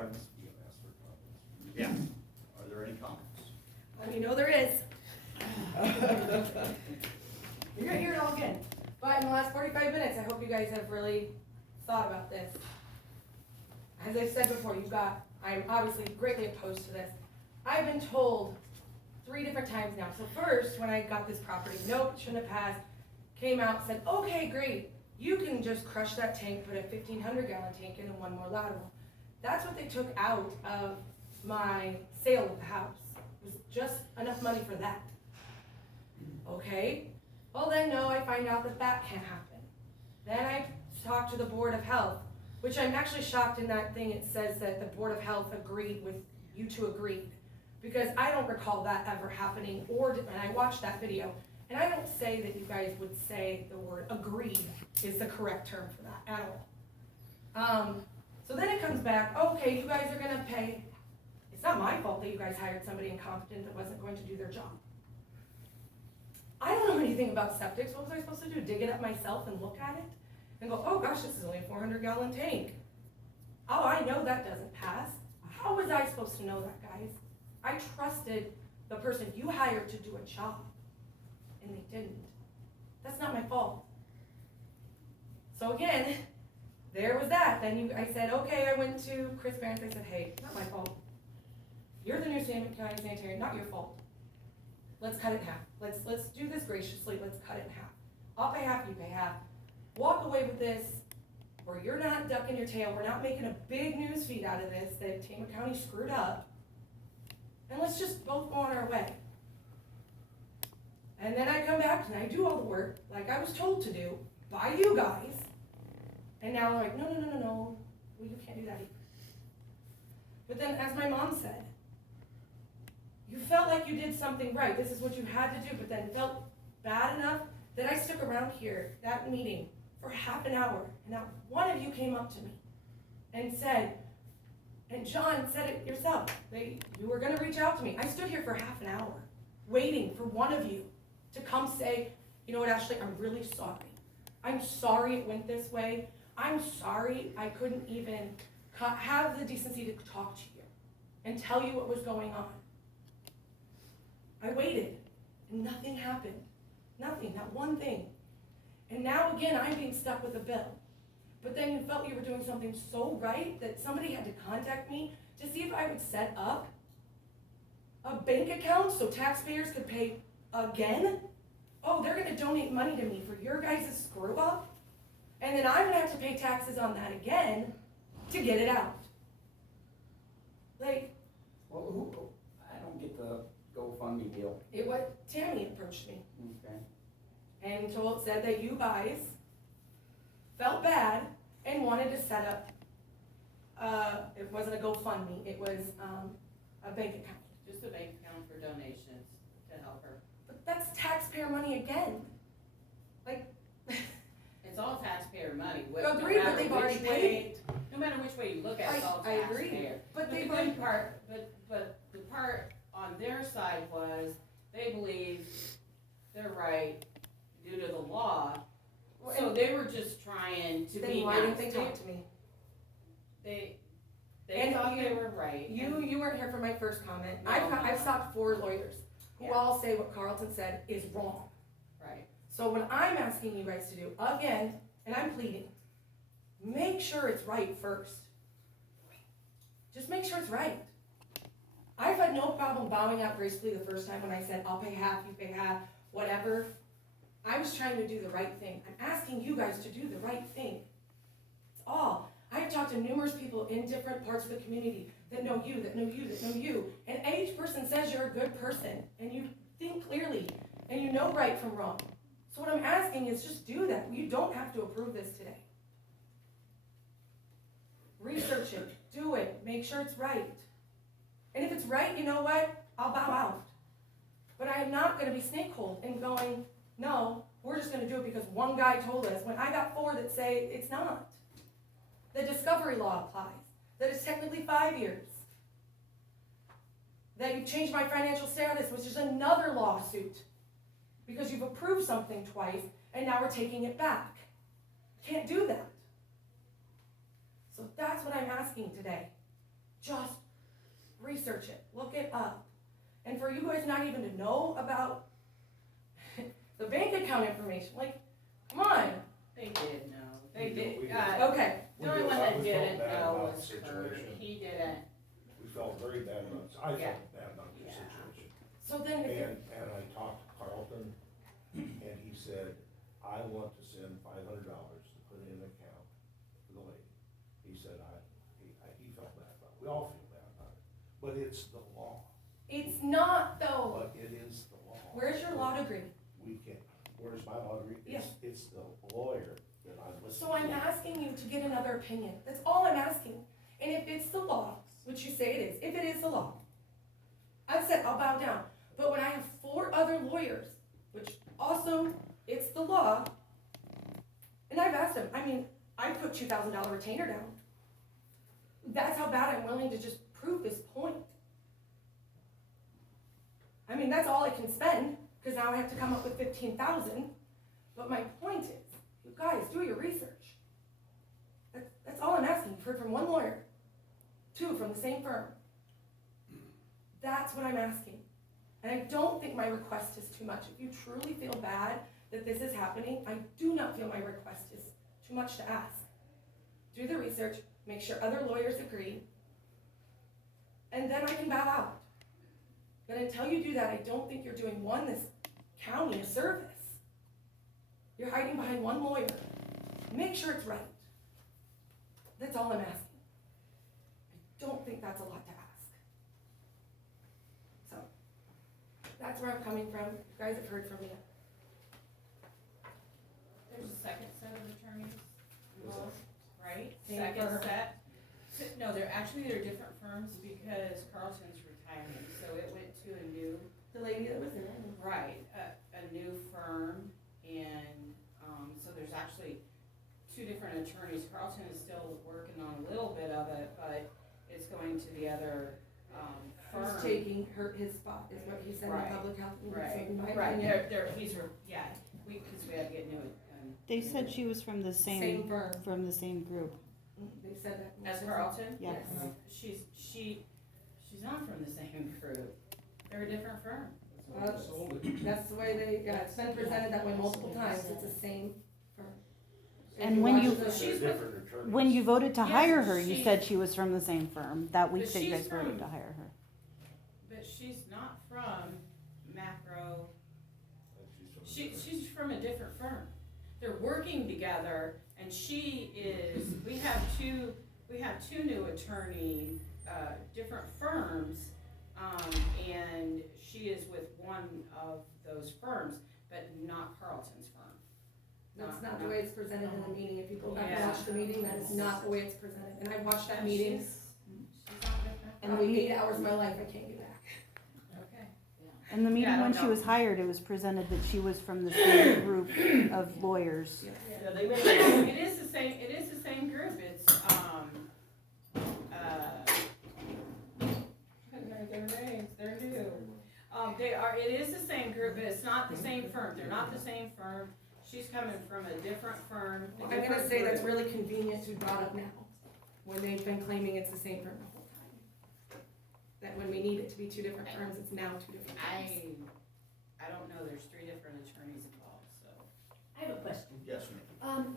Pardon? Yeah. Are there any comments? You know there is. You're gonna hear it all again. But in the last 45 minutes, I hope you guys have really thought about this. As I've said before, I'm obviously greatly opposed to this. I've been told 3 different times now. So first, when I got this property, nope, shouldn't have passed, came out, said, okay, great. You can just crush that tank, put a 1,500 gallon tank in and 1 more lateral. That's what they took out of my sale of the house. It was just enough money for that. Okay, well then no, I find out that that can't happen. Then I talked to the Board of Health, which I'm actually shocked in that thing it says that the Board of Health agreed with, you two agreed. Because I don't recall that ever happening, and I watched that video, and I don't say that you guys would say the word agreed is the correct term for that at all. So then it comes back, okay, you guys are gonna pay. It's not my fault that you guys hired somebody incompetent that wasn't going to do their job. I don't know anything about septics. What was I supposed to do? Dig it up myself and look at it? And go, oh gosh, this is only a 400 gallon tank. Oh, I know that doesn't pass. How was I supposed to know that, guys? I trusted the person you hired to do a job, and they didn't. That's not my fault. So again, there was that. Then I said, okay, I went to Chris Barnes. I said, hey, not my fault. You're the new County Sanitarian, not your fault. Let's cut it in half. Let's do this graciously. Let's cut it in half. I'll pay half, you pay half. Walk away with this, or you're not ducking your tail. We're not making a big news feed out of this that Tama County screwed up. And let's just both go on our way. And then I come back and I do all the work like I was told to do by you guys. And now they're like, no. Well, you can't do that either. But then, as my mom said, you felt like you did something right. This is what you had to do, but then felt bad enough that I stuck around here, that meeting, for half an hour. And not one of you came up to me and said, and John said it yourself, you were going to reach out to me. I stood here for half an hour waiting for one of you to come say, you know what, Ashley, I'm really sorry. I'm sorry it went this way. I'm sorry I couldn't even have the decency to talk to you and tell you what was going on. I waited, and nothing happened. Nothing, not one thing. And now again, I'm being stuck with a bill. But then you felt you were doing something so right that somebody had to contact me to see if I would set up a bank account so taxpayers could pay again. Oh, they're gonna donate money to me for your guys' screw up? And then I'm gonna have to pay taxes on that again to get it out. Like, Well, I don't get the GoFundMe deal. it was, Tammy approached me Okay. and said that you guys felt bad and wanted to set up, it wasn't a GoFundMe, it was a bank account. Just a bank account for donations to help her. But that's taxpayer money again. Like, It's all taxpayer money. Agreed, but they've already paid. No matter which way you look at it, it's all I agree, taxpayer. but the they've good already. part, but the part on their side was, they believe they're right due to the law. Well, So and they were just trying to then be why nice. didn't they talk to me? They And thought you- they were right. You weren't here for my first comment. No, I've stopped 4 lawyers who Yeah. all say what Carlton said is wrong. Right. So what I'm asking you guys to do, again, and I'm pleading, make sure it's right first. Just make sure it's right. I've had no problem bowing out gracefully the first time when I said, I'll pay half, you pay half, whatever. I was trying to do the right thing. I'm asking you guys to do the right thing. It's all. I have talked to numerous people in different parts of the community that know you, that know you, that know you. And each person says you're a good person, and you think clearly, and you know right from wrong. So what I'm asking is just do that. You don't have to approve this today. Research it, do it, make sure it's right. And if it's right, you know what? I'll bow out. But I am not going to be snake-holed and going, no, we're just going to do it because one guy told us, when I got 4 that say it's not. The discovery law applies, that it's technically 5 years. That you've changed my financial status, which is another lawsuit. Because you've approved something twice, and now we're taking it back. Can't do that. So that's what I'm asking today. just research it, look it up. And for you guys not even to know about the bank account information, like, come on. They did know, they We did, did. Okay, the only one that We felt didn't bad know about was the Kurt, situation. he didn't, We felt very bad about it. I Yeah. felt bad about the Yeah. situation. so then if you're, And I talked to Carlton, and he said, I want to send $500 to put in an account for the lady. He said, he felt bad about it. We all feel bad about it. But it's the law. it's not though. But it is the law. Where's your law degree? We can't, where's my law degree? Yeah. It's the lawyer that I'm listening So I'm to. asking you to get another opinion. That's all I'm asking. And if it's the law, which you say it is, if it is the law, I've said I'll bow down. But when I have 4 other lawyers, which also it's the law, and I've asked them, I mean, I put $2,000 retainer down. That's how bad I'm willing to just prove this point. I mean, that's all I can spend, because now I have to come up with 15,000. But my point is, you guys, do your research. That's all I'm asking. You've heard from 1 lawyer, 2 from the same firm. That's what I'm asking. And I don't think my request is too much. If you truly feel bad that this is happening, I do not feel my request is too much to ask. Do the research, make sure other lawyers agree, and then I can bow out. But until you do that, I don't think you're doing this county a service. You're hiding behind 1 lawyer. Make sure it's right. That's all I'm asking. I don't think that's a lot to ask. So, that's where I'm coming from. You guys have heard from me. there's a second set of attorneys involved, right? Same Second firm. set, no, they're different firms because Carlton's retiring, so it went to a new, The lady that was in it. right, a new firm, and, so there's actually 2 different attorneys. Carlton is still working on a little bit of it, but it's going to the other, firm. Who's taking his spot, is what he said in Right. public health. meeting. So Right, in my right, opinion, because we had to get new, They said she was from the Same same, firm. from the same group. They said that. as Carlton? Yes. She's not from the same group, they're a different firm. That's the way it's been presented that way multiple times, it's the same firm. So if And when watch you- the- They're She's different attorneys. When you voted to Yes, hire her, you she- said she was from the same firm, that week But that you she's guys voted from- to hire her. But she's not from Macro, And she's from the- she's from a different firm. They're working together, and she is, we have two new attorney, different firms, and she is with one of those firms, but not Carlton's firm. That's not the way it's presented in the meeting, if you go back and Yeah. watch the meeting, that is not the way it's presented, and I watched that meeting, She's not different. And the probably meeting- 8 hours of my life, I can't get back. Okay. In the Yeah, I meeting don't when she know. was hired, it was presented that she was from the same group of lawyers. Yeah, they made It is the same group, it's, their names, they're new. It is the same group, but it's not the same firm, they're not the same firm. She's coming from a different firm. a I'm gonna different say that's group. really convenient to brought up now, when they've been claiming it's the same firm the whole time. That when we need it to be 2 different firms, it's now 2 different firms. I don't know, there's 3 different attorneys involved, so. I have a question. Yes, ma'am.